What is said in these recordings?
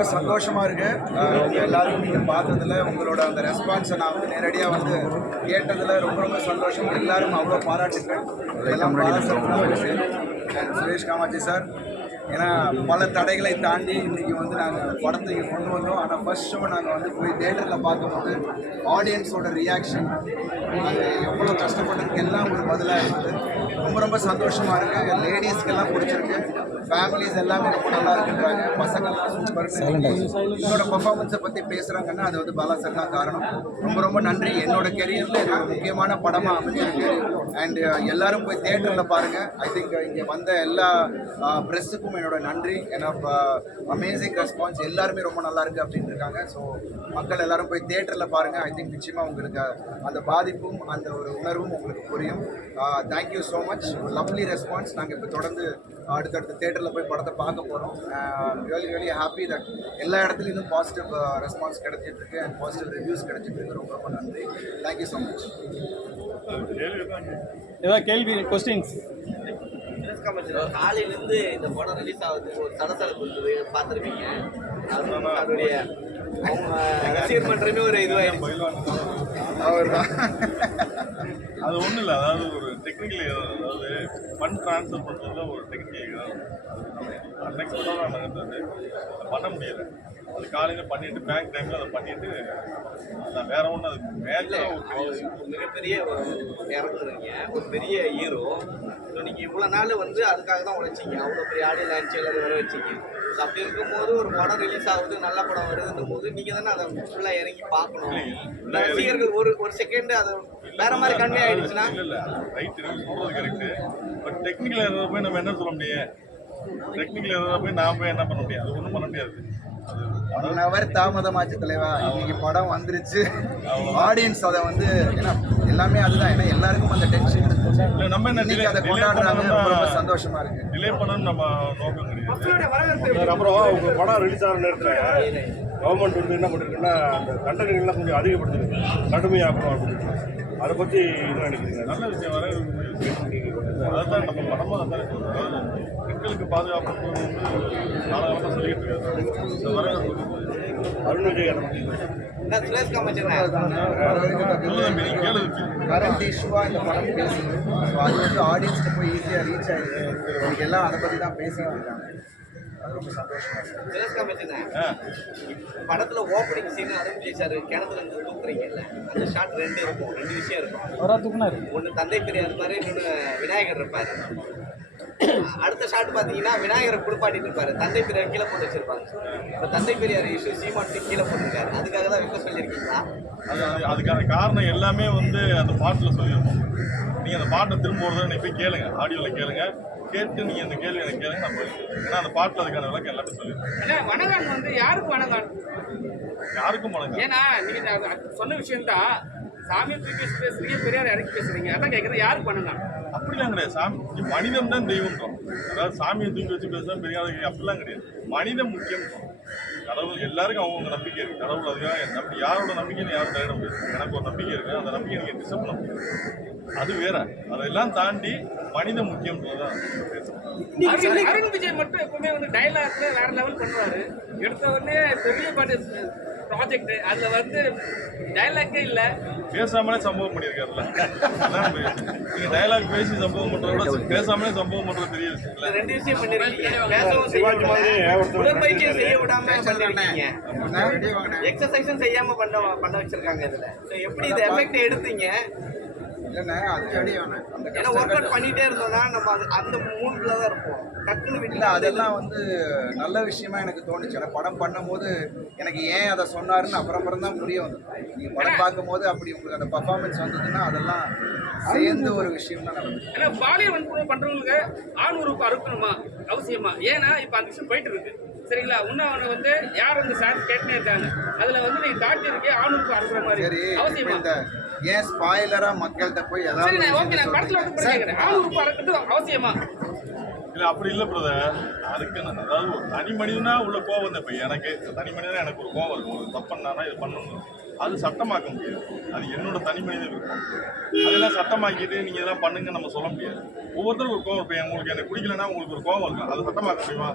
ரொம்ப சந்தோஷமா இருக்கு. அஹ் உங்க எல்லாரும் நீங்க பார்த்ததுல உங்களோட அந்த ரெஸ்பான்ஸை நான் வந்து நேரடியா வந்து கேட்டதுல ரொம்ப ரொம்ப சந்தோஷம் எல்லாரும் அவ்வளோ பாராட்டுகள் இதெல்லாம் பாராட்டு சுரேஷ் காமாட்சி சார். ஏன்னா பல தடைகளை தாண்டி இன்னைக்கு வந்து நாங்கள் படத்தை கொண்டு வந்தோம். ஆனால் ஃபர்ஸ்ட் ஷோ நாங்கள் வந்து போய் தேட்டரில் பார்க்கும்போது ஆடியன்ஸோட ரியாக்ஷன் நாங்கள் எவ்வளோ கஷ்டப்பட்டதுக்கு எல்லாம் ஒரு பதிலாக இருந்தது. ரொம்ப ரொம்ப சந்தோஷமாக இருக்குது லேடிஸ்க்கெல்லாம் பிடிச்சிருக்கு. ஃபேமிலிஸ் எல்லாமே ரொம்ப நல்லா இருக்குன்றாங்க. பசங்கள்லாம் சூப்பர் என்னோட பர்ஃபார்மன்ஸை பற்றி பேசுகிறாங்கன்னா அது வந்து பாலா சார் தான் காரணம். ரொம்ப ரொம்ப நன்றி. என்னோட கெரியரில் எனக்கு முக்கியமான படமாக அமைஞ்சிருக்கு. அண்ட் எல்லாரும் போய் தேட்டரில் பாருங்கள் ஐ திங்க் இங்கே வந்த எல்லா ப்ரெஸ்ஸுக்கும் என்னோட நன்றி. ஏன்னா அமேசிங் ரெஸ்பான்ஸ் எல்லாருமே ரொம்ப நல்லா இருக்கு அப்படின்னு இருக்காங்க. ஸோ மக்கள் எல்லாரும் போய் தேட்டரில் பாருங்கள் ஐ திங்க் நிச்சயமாக உங்களுக்கு அந்த பாதிப்பும் அந்த ஒரு உணர்வும் உங்களுக்கு புரியும். Thank you so much lovely response நாங்கள் இப்போ தொடர்ந்து அடுத்தடுத்த தேட்டரில் போய் படத்தை பார்க்க போகிறோம் ரியலி ரியலி ஹாப்பி தட் எல்லா இடத்துலையும் பாசிட்டிவ் ரெஸ்பான்ஸ் கிடைச்சிட்டு இருக்கு. அண்ட் பாசிட்டிவ் ரிவ்யூஸ் கிடைச்சிட்டு இருக்கு. ரொம்ப ரொம்ப நன்றி. தேங்க்யூ ஸோ மச் ஏதாவது கேள்வி கொஸ்டின்ஸ் காலையிலேருந்து இந்த படம் ரிலீஸ் ஆகுதுக்கு ஒரு சலசலப்பு இருந்தது பார்த்துருப்பீங்க. அதனுடைய அவங்க ரசிகர் மன்றமே ஒரு இதுவாகிடுச்சு அவர் தான் அது ஒன்றும் இல்லை அதாவது ஒரு டெக்னிக்கல் அதாவது ஃபண்ட் ட்ரான்ஸ்ஃபர் பண்ணுறதுல ஒரு டெக்னிக்கல் அன்எக்ஸ்பெக்டாக நடந்தது. அதை பண்ண முடியல. அது காலையில் பண்ணிட்டு பேங்க் டைமில் அதை பண்ணிட்டு அதான் வேற ஒன்றும் அது மேலே மிகப்பெரிய ஒரு இறங்குறீங்க ஒரு பெரிய ஹீரோ ஸோ நீங்கள் இவ்வளோ நாள் வந்து அதுக்காக தான் உழைச்சிங்க. அவ்வளோ பெரிய ஆடியோ லான்ச் எல்லாரும் வர வச்சிங்க. ஸோ அப்படி இருக்கும்போது ஒரு படம் ரிலீஸ் ஆகுது நல்ல படம் வருதுன்னும் போது நீங்கள் தானே அதை ஃபுல்லாக இறங்கி பார்க்கணும். ரசிகர்கள் ஒரு ஒரு செகண்ட் அதை வேற மாதிரி கன்வே ஆயிடுச்சுன்னா? ரைட் நீங்கள் சொல்கிறது கரெக்டு பட் டெக்னிக்கல் எரரை போய் நம்ம என்ன சொல்ல முடியும்? டெக்னிக்கல் எரரை போய் நான் போய் என்ன பண்ண முடியும்? அது ஒன்றும் பண்ண முடியாது. அது ஒன் ஹவர் தாமதமாச்சு தலைவா. இன்னைக்கு படம் வந்துருச்சு. ஆடியன்ஸ் அதை வந்து ஏன்னா எல்லாமே அதுதான். ஏன்னா எல்லாருக்கும் அந்த டென்ஷன் இல்லை நம்ம என்ன அதை கொண்டாடுறாங்க ரொம்ப சந்தோஷமா இருக்கு. டிலே பண்ணணும்னு நம்ம நோக்கம் கிடையாது. அப்புறம் உங்க படம் ரிலீஸ் ஆகிற நேரத்தில் கவர்மெண்ட் வந்து என்ன பண்ணிருக்குன்னா அந்த தண்டனைகள்லாம் கொஞ்சம் அதிகப்படுத்திருக்கு. கடுமையாக்கணும் அப்படின்னு அதை பற்றி என்ன நினைக்கிறீங்க? நல்ல விஷயம் வர அதுதான் நம்ம படமும் அதான். பெண்களுக்கு பாதுகாப்பு வந்து காலகாலமாக சொல்லிட்டு இருக்காரு. இந்த வர அருண் விஜய் அதை பற்றி சுரேஷ். கரண்ட் இஷ்யூவாக இந்த படம் பேசுது. ஸோ அது வந்து ஆடியன்ஸ்க்கு போய் ஈஸியாக ரீச் ஆயிருக்கு. இன்னைக்கு எல்லாம் அதை பற்றி தான் பேசிட்டு இருக்காங்க. அது ரொம்ப சந்தோஷமா இருக்கு. படத்துல ஓப்பனிங் சீன் அருண் சார் கிணத்துல இருந்து தூக்குறீங்கல்ல அந்த ஷாட் ரெண்டு இருக்கும் ரெண்டு விஷயம் இருக்கும். ஒன்று தந்தை பெரியார் இருப்பாரு இன்னொன்று விநாயகர் இருப்பாரு. அடுத்த ஷாட் பார்த்தீங்கன்னா விநாயகரை குளிப்பாட்டிட்டு இருப்பாரு. தந்தை பெரியார் கீழே போட்டு வச்சிருப்பாங்க இப்போ தந்தை பெரியார் இஷ்யூ சீமாட்டி கீழே போட்டிருக்காரு. அதுக்காக தான் விக்க சொல்லியிருக்கீங்களா? அது அது- அதுக்கான காரணம் எல்லாமே வந்து அந்த பாட்டில் சொல்லியிருப்போம். நீங்கள் அந்த பாட்டை திரும்ப ஒரு தடவை நீங்க போய் கேளுங்க ஆடியோவில் கேளுங்க. கேட்டு நீங்கள் அந்த கேள்வி எனக்கு கேளுங்க நான் போய் ஏன்னா அந்த பாட்டில் அதுக்கான விளக்கம் எல்லாமே சொல்லியிருப்போம் ஏன்னா வணங்கான் வந்து யாருக்கு வணங்கான் யாருக்கும் வணங்க ஏன்னா நீங்க இந்த அது சொன்ன விஷயம் தான் சாமி தூக்கி பேசுறீங்க பெரியார் இறக்கி பேசுறீங்க. அதான் கேட்கறேன் யாருக்கு வணங்கான் அப்படிலாம் கிடையாது. சாமி மனிதம் தான் தெய்வம்ன்றோம் அதாவது சாமியை தூக்கி வச்சு பேசுறா பெரியாத அப்படிலாம் கிடையாது. மனிதம் முக்கியம். கடவுள் எல்லாருக்கும் அவங்கவுங்க நம்பிக்கை இருக்குது கடவுள் அதுக்காக என் நம்பி யாரோட நம்பிக்கைன்னு யாரும் தலையிட முடியாது. எனக்கு ஒரு நம்பிக்கை இருக்குது அந்த நம்பிக்கை எனக்கு டிஸ்டர்ப் பண்ண முடியாது அது வேற. அதெல்லாம் தாண்டி மனிதம் முக்கியம்ன்றதான் அருண் அருண் விஜய் மட்டும் எப்பவுமே வந்து டைலாக்ல வேற லெவல் பண்ணுவாரு. எடுத்த உடனே பெரிய பாட்டு ப்ராஜெக்ட் அதுல வந்து டைலாக்கே இல்லை. பேசாமலே சம்பவம் பண்ணியிருக்காருல்ல. நீங்க டயலாக் பேசி சம்பவம் பண்றத விட பேசாமலே சம்பவம் பண்றது பெரிய விஷயம் ரெண்டு விஷயம் பண்ணிருக்கீங்க. பேசவும் செய்ய விடாம வாங்கினேன். எக்ஸசைஸும் செய்யாம பண்ண பண்ண வச்சிருக்காங்க இதுல. எப்படி இந்த எஃபெக்ட் எடுத்தீங்க? இல்லைண்ணே அது ஏன்னா ஒர்க் அவுட் பண்ணிட்டே இருந்தோம்னா நம்ம அது அந்த மூட்ல தான் இருப்போம். டக்குன்னு இல்லை விட்டு அதெல்லாம் வந்து நல்ல விஷயமா எனக்கு தோணுச்சு. ஏன்னா படம் பண்ணும்போது எனக்கு ஏன் அதை சொன்னாருன்னு அப்புறம் தான் புரிய வந்தது. நீங்கள் படம் பார்க்கும்போது அப்படி உங்களுக்கு அந்த பர்ஃபார்மன்ஸ் வந்ததுன்னா அதெல்லாம் சேர்ந்து ஒரு விஷயம் தான் நடந்துச்சு ஏன்னா பாலியல் வன்கொடுமை பண்றவங்களுக்கு ஆண் உறுப்பு அறுக்கணுமா? அவசியமா? ஏன்னா இப்ப அந்த விஷயம் போயிட்டு இருக்கு. சரிங்களா? இன்னும் அவனை வந்து யார் வந்து சார் கேட்டுனே இருக்காங்க. அதுல வந்து நீங்க காட்டி இருக்கே ஆண் உறுப்பு அறுக்கிற மாதிரி. அவசியமா? இந்த ஏன் ஸ்பாயிலரா மக்கள்கிட்ட போய் சரி நான் ஓகே ஏதாவது நான் படத்துல வந்து சார், கேட்கிறேன் ஆண் உறுப்பு அறுக்கிறது அவசியமா? இல்லை அப்படி இல்லை பிரதர் அதுக்கு நான் அதாவது ஒரு தனி மனிதனா உள்ள கோவம் வந்து இப்போ எனக்கு. தனி மனிதனா எனக்கு ஒரு கோவம் இருக்கும். ஒரு தப்பு இது பண்ணணும் அது சட்டமாக்க முடியாது. அது என்னோட தனி மனித விருப்பம். அதெல்லாம் சட்டமாக்கிட்டு நீங்கள் இதெல்லாம் பண்ணுங்க நம்ம சொல்ல முடியாது. ஒவ்வொருத்தரும் ஒரு கோவம் இப்போ உங்களுக்கு எனக்கு பிடிக்கலன்னா உங்களுக்கு ஒரு கோவம் இருக்கும். அது சட்டமாக்க முடியுமா?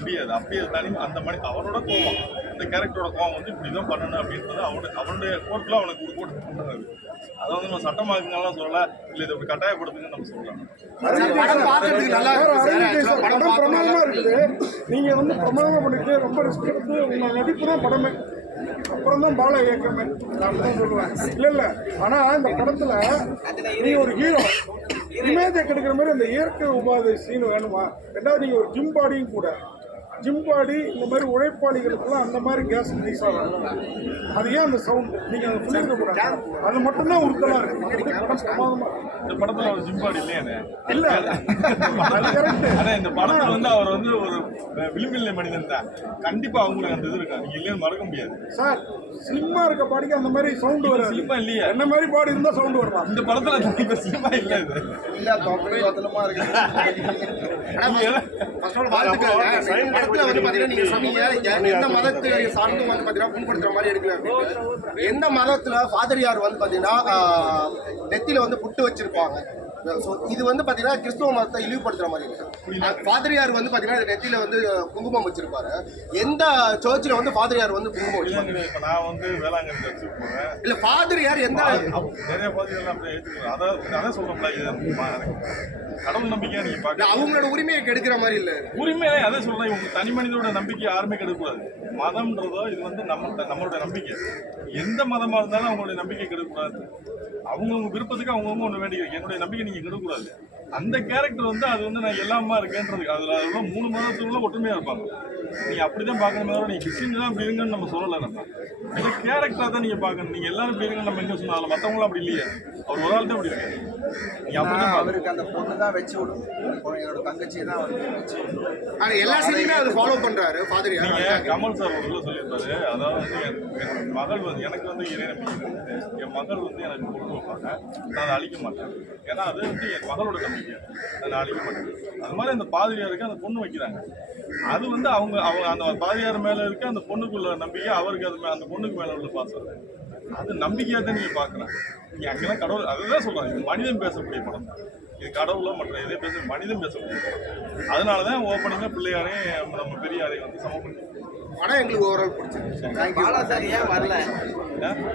முடியாது. அப்படியே தனி அந்த மணி அவனோட கோவம். அந்த கேரக்டரோட கோவம் வந்து இப்படி தான் பண்ணணும் அப்படின்றது அவனோட அவனுடைய கோர்ட்டில் அவனுக்கு ஒரு கோர்ட்டு பண்ணுறாரு அதை வந்து நம்ம சட்டமாக்குங்கலாம் சொல்லல. இல்லை இதை இப்படி கட்டாயப்படுத்துங்கன்னு நம்ம சொல்லலாம் படம் பிரமாதமா இருக்குது நீங்க வந்து பிரமாதமா பண்ணிட்டு ரொம்ப ரிஸ்க் எடுத்து உங்க நடிப்பு தான் படமே. அப்புறம் தான் பால இயக்கமே. நான் தான் சொல்லுவேன் இல்ல இல்ல. ஆனா இந்த படத்துல நீ ஒரு ஹீரோ இமேஜை கெடுக்கிற மாதிரி அந்த இயற்கை உபாதை சீன் வேணுமா? ரெண்டாவது நீங்க ஒரு ஜிம் பாடியும் கூட. ஜிம் பாடி இந்த மாதிரி உழைப்பாளிகளுக்கெல்லாம் அந்த மாதிரி கேஸ் ரிலீஸ் ஆகும் அது ஏன் அந்த சவுண்ட் நீங்க அதை சொல்லியிருக்க கூடாது. அது மட்டும்தான் உறுத்தலா இருக்கு. இந்த படத்துல அவர் ஜிம்பாடி இல்லையானே இல்ல. அது கரெக்ட் ஆனா இந்த படத்துல வந்து அவர் வந்து ஒரு விளிம்பில்லை மனிதன் தான். கண்டிப்பா அவங்களுக்கு அந்த இது இருக்கா நீங்க இல்லைன்னு மறக்க முடியாது. சார் ஸ்லிம்மா இருக்க பாடிக்கு அந்த மாதிரி சவுண்ட் வராது. சிலிப்பா இல்லையா. என்ன மாதிரி பாடி இருந்தா சவுண்ட் வரலாம்? இந்த படத்துல இப்ப சிலிப்பா இல்ல இது. இல்ல தொப்பை தொத்தலமா இருக்கு. இடத்துல வந்து பாத்தீங்கன்னா நீங்க சொன்னீங்க எந்த மதத்தை சார்ந்தும் வந்து பாத்தீங்கன்னா புண்படுத்துற மாதிரி எடுக்கல எந்த மதத்துல ஃபாதரியார் வந்து பாத்தீங்கன்னா நெத்தியில வந்து புட்டு வச்சிருப்பாங்க. ஸோ இது வந்து பாத்தீங்கன்னா கிறிஸ்துவ மதத்தை இழிவுபடுத்துற மாதிரி இருக்கு. ஃபாதரியார் வந்து பாத்தீங்கன்னா நெத்தியில வந்து குங்குமம் வச்சிருப்பாரு. எந்த சர்ச்சில் வந்து ஃபாதரியார் வந்து குங்குமம் நான் வந்து வேளாங்கண்ணி சர்ச்சு இல்ல ஃபாதரியார் எந்த நிறைய அப்படியே ஏற்றுக்கிறேன் அதான் ம- கடவுள் நம்பிக்கையா நீங்க பாக்க அவங்களோட உரிமையை கெடுக்கிற மாதிரி இல்ல. உரிமையை அதை சொல்றேன்? இவங்க தனி மனிதனோட நம்பிக்கை யாருமே கெடுக்கக்கூடாது. மதம்ன்றதோ இது வந்து நம்ம நம்மளோட நம்பிக்கை. எந்த மதமா இருந்தாலும் அவங்களுடைய நம்பிக்கை கெடுக்கக்கூடாது. அவங்கவுங்க விருப்பத்துக்கு அவங்கவுங்க ஒன்று வேண்டிக்கிறீங்க. என்னுடைய நம்பிக்கை நீங்க கெடக்கூடாது அந்த கேரக்டர் வந்து அது வந்து நான் எல்லாமா இருக்கேன்றது. அதுல அதெல்லாம் மூணு மதத்துக்குள்ள ஒற்றுமையா இருப்பாங்க. நீங்க அப்படிதான் பார்க்கணுமே தவிர நீங்க கிறிஸ்டின் தான் அப்படி இருங்கன்னு நம்ம சொல்லலை நம்ம. இந்த கேரக்டரா தான் நீங்க பார்க்கணும். நீங்க எல்லாரும் இருங்கன்னு நம்ம எங்க சொன்னாலும். மத்தவங்களும் அப்படி இல்லையே. அவர் ஒரு ஆள் தான் அப்படி இருக்காரு. நீங்க அப்படிதான் ஆனா பார்க்கணும். அவருக்கு அந்த பொண்ணு தான் வச்சு விடும் என்னோட தங்கச்சி தான் வந்து வச்சு விடும் ஆனா எல்லா சீனையுமே அது ஃபாலோ பண்றாரு. நீங்க ஃபாதரியார் கமல் சார் ஒரு சொல்லியிருப்பாரு. அதாவது வந்து என் மகள் வந்து எனக்கு வந்து இறை நம்பிக்கை என் மகள் வந்து எனக்கு பொண்ணு வைப்பாங்க. நான் அதை அழிக்க மாட்டேன். ஏன்னா அது வந்து என் மகளோட நம்பிக்கை அதை அழிக்க அது மாதிரி அந்த பாதிரியாருக்கு அந்த பொண்ணு வைக்கிறாங்க. அது வந்து அவங்க அவங்க அந்த பாதிரியார் மேலே இருக்க அந்த பொண்ணுக்குள்ள நம்பிக்கை அவருக்கு அது அந்த பொண்ணுக்கு மேலே உள்ள பாசம். அது நம்பிக்கையாக தான் நீங்கள் பார்க்கலாம் நீங்கள் அங்கெல்லாம் கடவுள் அதுதான் சொல்கிறாங்க இது மனிதன் பேசக்கூடிய படம். தான் இது கடவுளோ மற்ற இதே பேச மனிதன் பேசக்கூடிய படம். அதனால தான் ஓப்பனிங்காக பிள்ளையாரையும் நம்ம பெரியாரையும் வந்து சமம் பண்ணி படம் எங்களுக்கு ஓவரால் பிடிச்சிருக்கு பாலா சார் ஏன் வரல?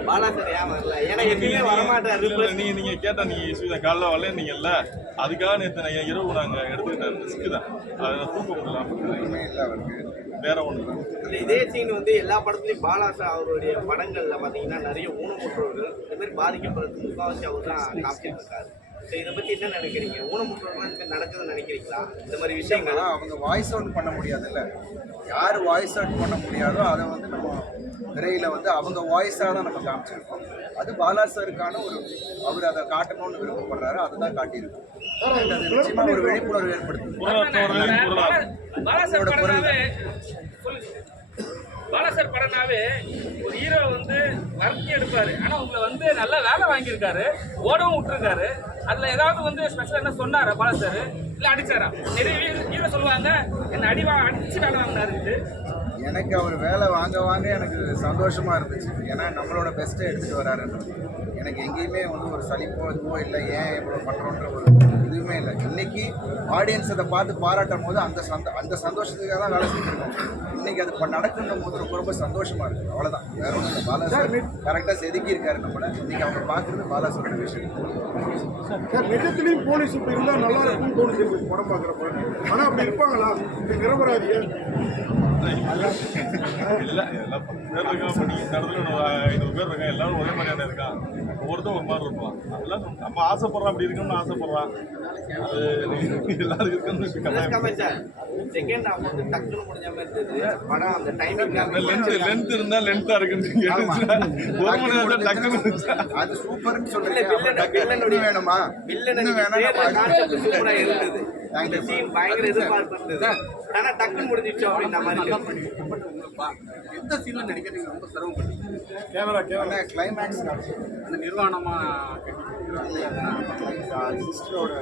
பாலா சார் ஏன் வரல? ஏன்னா எப்பயுமே வரமாட்டாரு. இல்ல, இல்ல, நீங்க நீங்க கேட்டா நீங்க issue தான். காலைல நீங்கல்ல அதுக்காக நேற்று நான் இரவு நாங்க எடுத்துக்கிட்ட ரிஸ்க் தான். அதை நான் தூக்க முடியல ஒண்ணுமே இல்லை அவருக்கு. வேற ஒண்ணு தான் இல்ல, இதே சீன் வந்து எல்லா படத்துலயும் பாலா சார் அவருடைய படங்கள்ல பாத்தீங்கன்னா நிறைய ஊனமுற்றோர்கள் இந்த மாதிரி பாதிக்கப்படுறது முக்காவாசி அவர் தான் காமிச்சிட்டு இருக்காரு ஸோ இதை பத்தி என்ன நினைக்கிறீங்க? ஊனமுற்றோர்கள் இந்த மாதிரி நடக்குதுன்னு நினைக்கிறீங்களா? இந்த மாதிரி விஷயங்கள். ஆனா அவங்க வாய்ஸ் அவுட் பண்ண முடியாதுல்ல. யார் வாய்ஸ் அவுட் பண்ண முடியாதோ அதை வந்து நம்ம திரையில வந்து அவங்க வாய்ஸாக தான் நம்ம காமிச்சிருக்கோம். அது பாலா சாருக்கான ஒரு அவர் அதை காட்டணும்னு விருப்பப்படுறாரு அதுதான் காட்டியிருக்கோம். அது ஒரு விழிப்புணர்வு புறலாம் பாலாசர் படம்னாவே ஒரு ஹீரோ வந்து வர்த்தி எடுப்பாரு. ஆனா உங்களை வந்து நல்ல வேலை வாங்கியிருக்காரு. ஓடவும் விட்டுருக்காரு. அதுல ஏதாவது வந்து ஸ்பெஷல் என்ன சொன்னாரா பாலாசர் இல்ல அடிச்சாரா? நிறைய ஹீரோ சொல்லுவாங்க என்ன அடி வா அடிச்சு வேலை வாங்கினாரு எனக்கு அவர் வேலை வாங்க வாங்க எனக்கு சந்தோஷமா இருந்துச்சு. ஏன்னா நம்மளோட பெஸ்ட்டை எடுத்துட்டு வராருன்றது எனக்கு எங்கேயுமே வந்து ஒரு சலிப்போ இதுவோ இல்லை ஏன் இவ்வளோ பண்ணுறோன்ற ஒரு இதுவுமே இல்லை. இன்னைக்கு ஆடியன்ஸ் அதை பார்த்து பாராட்டும் போது அந்த சந்த அந்த சந்தோஷத்துக்காக தான் வேலை செஞ்சுருக்கோம். இன்னைக்கு அது இப்போ நடக்குன்னும் போது ரொம்ப ரொம்ப சந்தோஷமா இருக்கு. அவ்வளோதான் வேற ஒன்றும் பாலா சார் கரெக்டாக செதுக்கி இருக்காரு நம்மள. இன்னைக்கு அவங்க பார்க்குறது பாலா சாரோட விஷயம். சார் நிஜத்திலையும் போலீஸ் இப்படி இருந்தா நல்லா இருக்கும்னு தோணுது எனக்கு படம் பார்க்குறப்ப. ஆனா அப்படி இருப்பாங்களா? நிரபராதியா? இல்ல எல்லாம் ஐநூறு பேர் இருக்கான் எல்லாரும் ஒரே மாதிரியான இருக்கான் ஒவ்வொருத்தரும் ஒரு மாதிரி இருப்பான் அதெல்லாம் நம்ம ஆசைப்படுறோம் அப்படி இருக்கணும்னு ஆசைப்படுறான் அது எல்லாரும் இருக்கணும்னு கட்டாயம் செகண்ட் ஹாஃப் வந்து டக்குனு முடிஞ்ச மாதிரி இருந்தது. படம் அந்த டைமிங் லென்த் லென்த் இருந்தா லென்த்தா இருக்குன்னு ஒரு மணி டக்குன்னு இருந்துச்சா? அது சூப்பர்னு சொல்றீங்க. இல்ல, வில்லன் அப்புறம் டக்குனு வேணுமா? வில்லன் இன்னும் வேணா நம்ம கான்செப்ட் சூப்பரா இருந்தது. you, scene. பயங்கர எதிர்பார்ப்பு இருந்தது. ஆனா டக்குன்னு முடிஞ்சிச்சு அப்படின்ற மாதிரி. எந்த சீன்ல நடிக்கிறீங்க? ரொம்ப சிரமப்பட்டீங்க. Camera camera. கிளைமேக்ஸ் அந்த நிர்வாணமா சிஸ்டரோட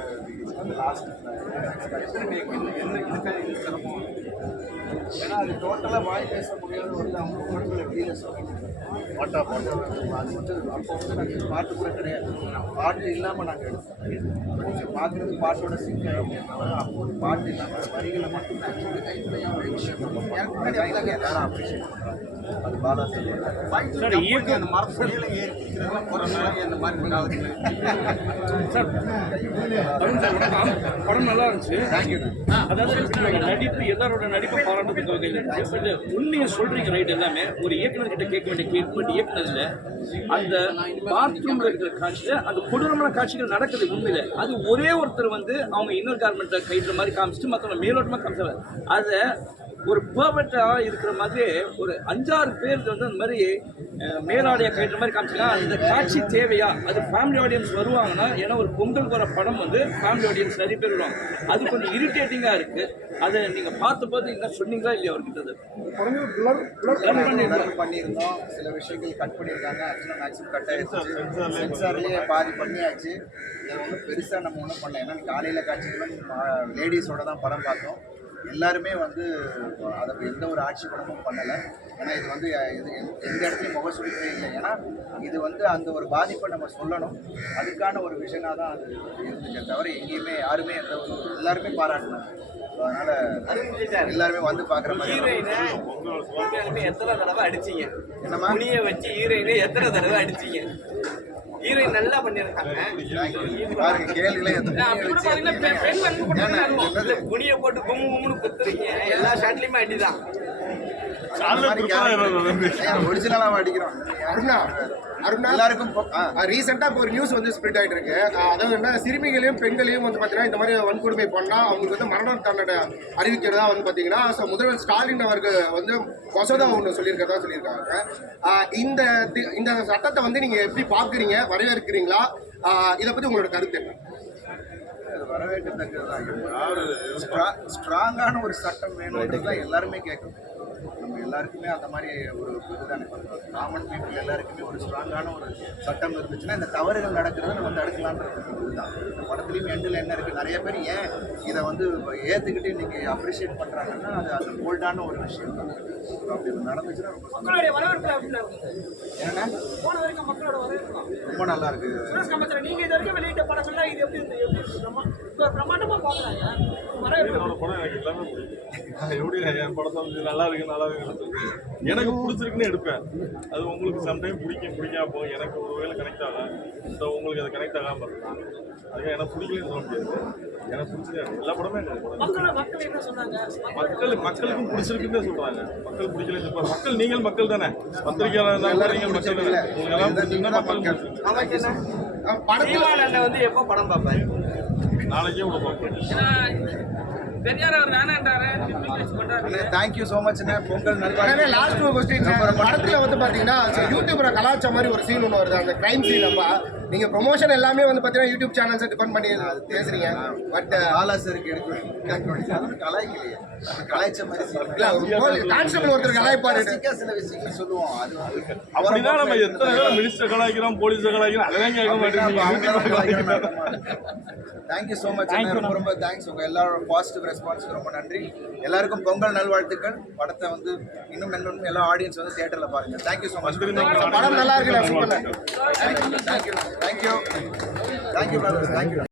லாஸ்ட் என்ன இதுக்காக இது சிரமம் ஏன்னா அது டோட்டலாக வாய் பேச முடியாத ஒரு அவங்க உடம்புல ஃபீல பாட்டா பாட்டு அது மட்டும் அப்போ வந்து நாங்கள் பாட்டு கூட கிடையாது பாட்டு இல்லாமல் நாங்கள் எடுத்தோம் நீங்கள் பார்க்குறது பாட்டோட சிங்க் அப்போ ஒரு பாட்டு இல்லாமல் வரிகளை மட்டும் எனக்கு விஷயம் வந்தாங்க எல்லாரும் அப்ரிஷியேட் பண்ணுறாங்க அது சார் அந்த மரத்து மேலே ஏறி குதிக்கிறதெல்லாம் குறைஞ்சி அந்த மாதிரி உண்டாகுது சார். படம் நல்லா இருந்துச்சு. தேங்க்யூ அதாவது நடிப்பு எல்லாரோட நடிப்பை பாராட்டுறதுக்கு வகையில் இருந்துச்சு உண்மையை சொல்றீங்க ரைட் எல்லாமே. ஒரு இயக்குனர் கிட்ட கேட்க வேண்டிய கேள்வி பட் இயக்குனர் இல்ல அந்த பாத்ரூம்ல இருக்கிற காட்சியில அந்த கொடூரமான காட்சிகள் நடக்குது உண்மையில. அது ஒரே ஒருத்தர் வந்து அவங்க இன்னொரு கார்மெண்ட்டை கைட்டுற மாதிரி காமிச்சிட்டு மற்றவங்க மேலோட்டமா காமிச்சாங்க. அதை ஒரு பர்ஃபெக்டா இருக்கிற மாதிரி ஒரு அஞ்சாறு பேர் வந்து அந்த மாதிரி மேலாடையை கட்டுற மாதிரி காமிச்சாங்க அந்த காட்சி தேவையா? அது ஃபேமிலி ஆடியன்ஸ் வருவாங்கன்னா ஏன்னா ஒரு பொங்கல் வர படம் வந்து ஃபேமிலி ஆடியன்ஸ் நிறைய பேர் வருவாங்க. அது கொஞ்சம் இரிட்டேட்டிங்கா இருக்கு. அதை நீங்க பார்த்த போது என்ன சொன்னீங்களா இல்லையா அவர்கிட்ட அது? பண்ணியிருந்தோம் சில விஷயங்கள் கட் பண்ணியிருக்காங்க ஆக்சுவலாக மேக்ஸிமம் கட் ஆயிடுச்சு. சென்சார்லேயே பாதி பண்ணியாச்சு. இதை ஒன்றும் பெருசாக நம்ம ஒன்றும் பண்ணல. ஏன்னா காலையில் காட்சிகளும் லேடிஸோட தான் படம் பார்த்தோம். எல்லாருமே வந்து அதை எந்த ஒரு ஆட்சி படமும் பண்ணலை. ஏன்னா இது வந்து இது எந்த- இடத்துலையும் முகசுழிப்பே இல்லை. ஏன்னா இது வந்து அந்த ஒரு பாதிப்பை நம்ம சொல்லணும். அதுக்கான ஒரு விஷயனாக தான் அது இருந்துச்சே தவிர எங்கேயுமே யாருமே எந்த ஒரு எல்லாருமே பாராட்டினாங்க அதனால எல்லாருமே வந்து பார்க்குற மாதிரி எத்தனை தடவை அடிச்சீங்க? என்னம்மா? துணியை வச்சு ஹீரோயினை எத்தனை தடவை அடிச்சீங்க? ஹீரோயின் நல்லா பண்ணியிருக்காங்க. பாருங்க கேள்வியில எத்தனை அப்படி கூட பாத்தீங்கன்னா பெண் பெண் வந்து கூட ஏன்னா, இருக்கும். என்னது? குனியை போட்டு கும்மு கும்முன்னு குத்துறீங்க. எல்லா ஷாட்லயுமே அடிதான். ஒரிஜினலா அடிக்கிறோம்? அருணா எல்லாருக்கும் ரீசெண்டாக இப்போ ஒரு நியூஸ் வந்து ஸ்ப்ரெட் ஆகிட்டு இருக்கு அதாவது என்ன சிறுமிகளையும் பெண்களையும் வந்து பார்த்தீங்கன்னா இந்த மாதிரி வன்கொடுமை பண்ணால் அவங்களுக்கு வந்து மரண தண்டனை அறிவிக்கிறதா வந்து பார்த்தீங்கன்னா ஸோ முதல்வர் ஸ்டாலின் அவர்கள் வந்து மசோதா ஒன்று சொல்லியிருக்கிறதா சொல்லியிருக்காங்க. இந்த தி- இந்த சட்டத்தை வந்து நீங்கள் எப்படி பார்க்குறீங்க? வரவேற்கிறீங்களா? இதை பற்றி உங்களோட கருத்து என்ன? ஸ்ட்ரா- ஸ்ட்ராங்கான ஒரு சட்டம் வேணுன்றதுதான் எல்லாருமே கேட்கும் நம்ம எல்லாருக்குமே அந்த மாதிரி ஒரு இதுதானே காமன் பீப்புள் எல்லாருக்குமே ஒரு ஸ்ட்ராங்கான ஒரு சட்டம் இருந்துச்சுன்னா இந்த தவறுகள் நடக்கிறத நம்ம தடுக்கலான்றது இதுதான் இந்த படத்துலையும் எண்டில் என்ன இருக்குது நிறைய பேர் ஏன் இதை வந்து ஏற்றுக்கிட்டு இன்னைக்கு அப்ரிஷியேட் பண்ணுறாங்கன்னா அது அது போல்டான ஒரு விஷயம் தான். அப்படி நடந்துச்சுன்னா ஏன்னா போன வரைக்கும் மக்களோட வரவேற்பு ரொம்ப நல்லா இருக்கு. சுரேஷ் கம்பத்தில் நீங்க இது வரைக்கும் வெளியிட்ட படங்கள்ல இது எப்படி இருந்து எப்படி இருக்கு? பிரம்மா இப்போ பிரம்மாண்டமா பாக்குறாங்க என்னோட படம் எனக்கு எல்லாமே பிடிக்கும். எப்படி நான் என் படத்தை வந்து நல்லா இருக்கு நல்லா எனக்கு பிடிச்சிருக்குன்னு எடுப்பேன். அது உங்களுக்கு சம்டைம் பிடிக்கும் பிடிக்காம போகும். எனக்கு ஒரு வேளை கனெக்ட் ஆகலாம் ஸோ உங்களுக்கு அது கனெக்ட் ஆகாமல் இருக்கலாம். அதுக்காக எனக்கு பிடிக்கலன்னு சொல்ல முடியாது. எனக்கு பிடிச்சது எல்லா படமே எனக்கு படம் மக்கள் மக்கள் என்ன சொன்னாங்க? மக்கள் மக்களுக்கும் பிடிச்சிருக்குன்னு சொல்றாங்க. மக்கள் பிடிக்கலன்னு சொல்றாங்க. மக்கள் நீங்கள் மக்கள் தானே? பத்திரிகையாளர் நீங்கள் மக்கள் தானே. உங்களுக்கு எல்லாம் பிடிச்சிருந்தா மக்கள் படத்தில் வந்து எப்போ படம் பார்ப்பாரு? நாளைக்கே பெரியார் அவர் வேணான்றாரு. தேங்க்யூ ஸோ மச்ண்ணே பொங்கல் நல்வாழ்வு லாஸ்ட் கொஸ்டின் படத்துல வந்து பாத்தீங்கன்னா யூடியூப்ல கலாச்ச மாதிரி ஒரு சீன் ஒன்று வருது. அந்த கிரைம் சீன் அப்ப. நீங்க ப்ரொமோஷன் எல்லாமே வந்து பாத்தீங்கன்னா யூடியூப் சேனல்ஸ் டிபெண்ட் பண்ணி பேசுறீங்க. பட் ஆலா சருக்கு எடுக்க கலாய்க்கலையே. அது கலாய்ச்ச மாதிரி கான்ஸ்டபிள் ஒருத்தர் கலாய்ப்பாரு. சில விஷயங்கள் சொல்லுவோம். அது அப்படிதான் நம்ம எத்தனை பேர் மினிஸ்டர் கலாய்க்கிறோம் போலீஸை கலாய்க்கிறோம் அதெல்லாம் கேட்க தேங்க்யூ ஸோ மச் ரொம்ப ரொம்ப தேங்க்ஸ் உங்க எல்லாரோட பாசிட்டிவ் ரெஸ்பான்ஸ்க்கு ரொம்ப நன்றி. எல்லாருக்கும் பொங்கல் நல்வாழ்த்துக்கள். படத்தை வந்து இன்னும் இன்னும் எல்லா ஆடியன்ஸ் வந்து தியேட்டர்ல பாருங்க. தேங்க்யூ ஸோ மச் படம் நல்லா இருக்கு super thank you thank you thank you thank you thank you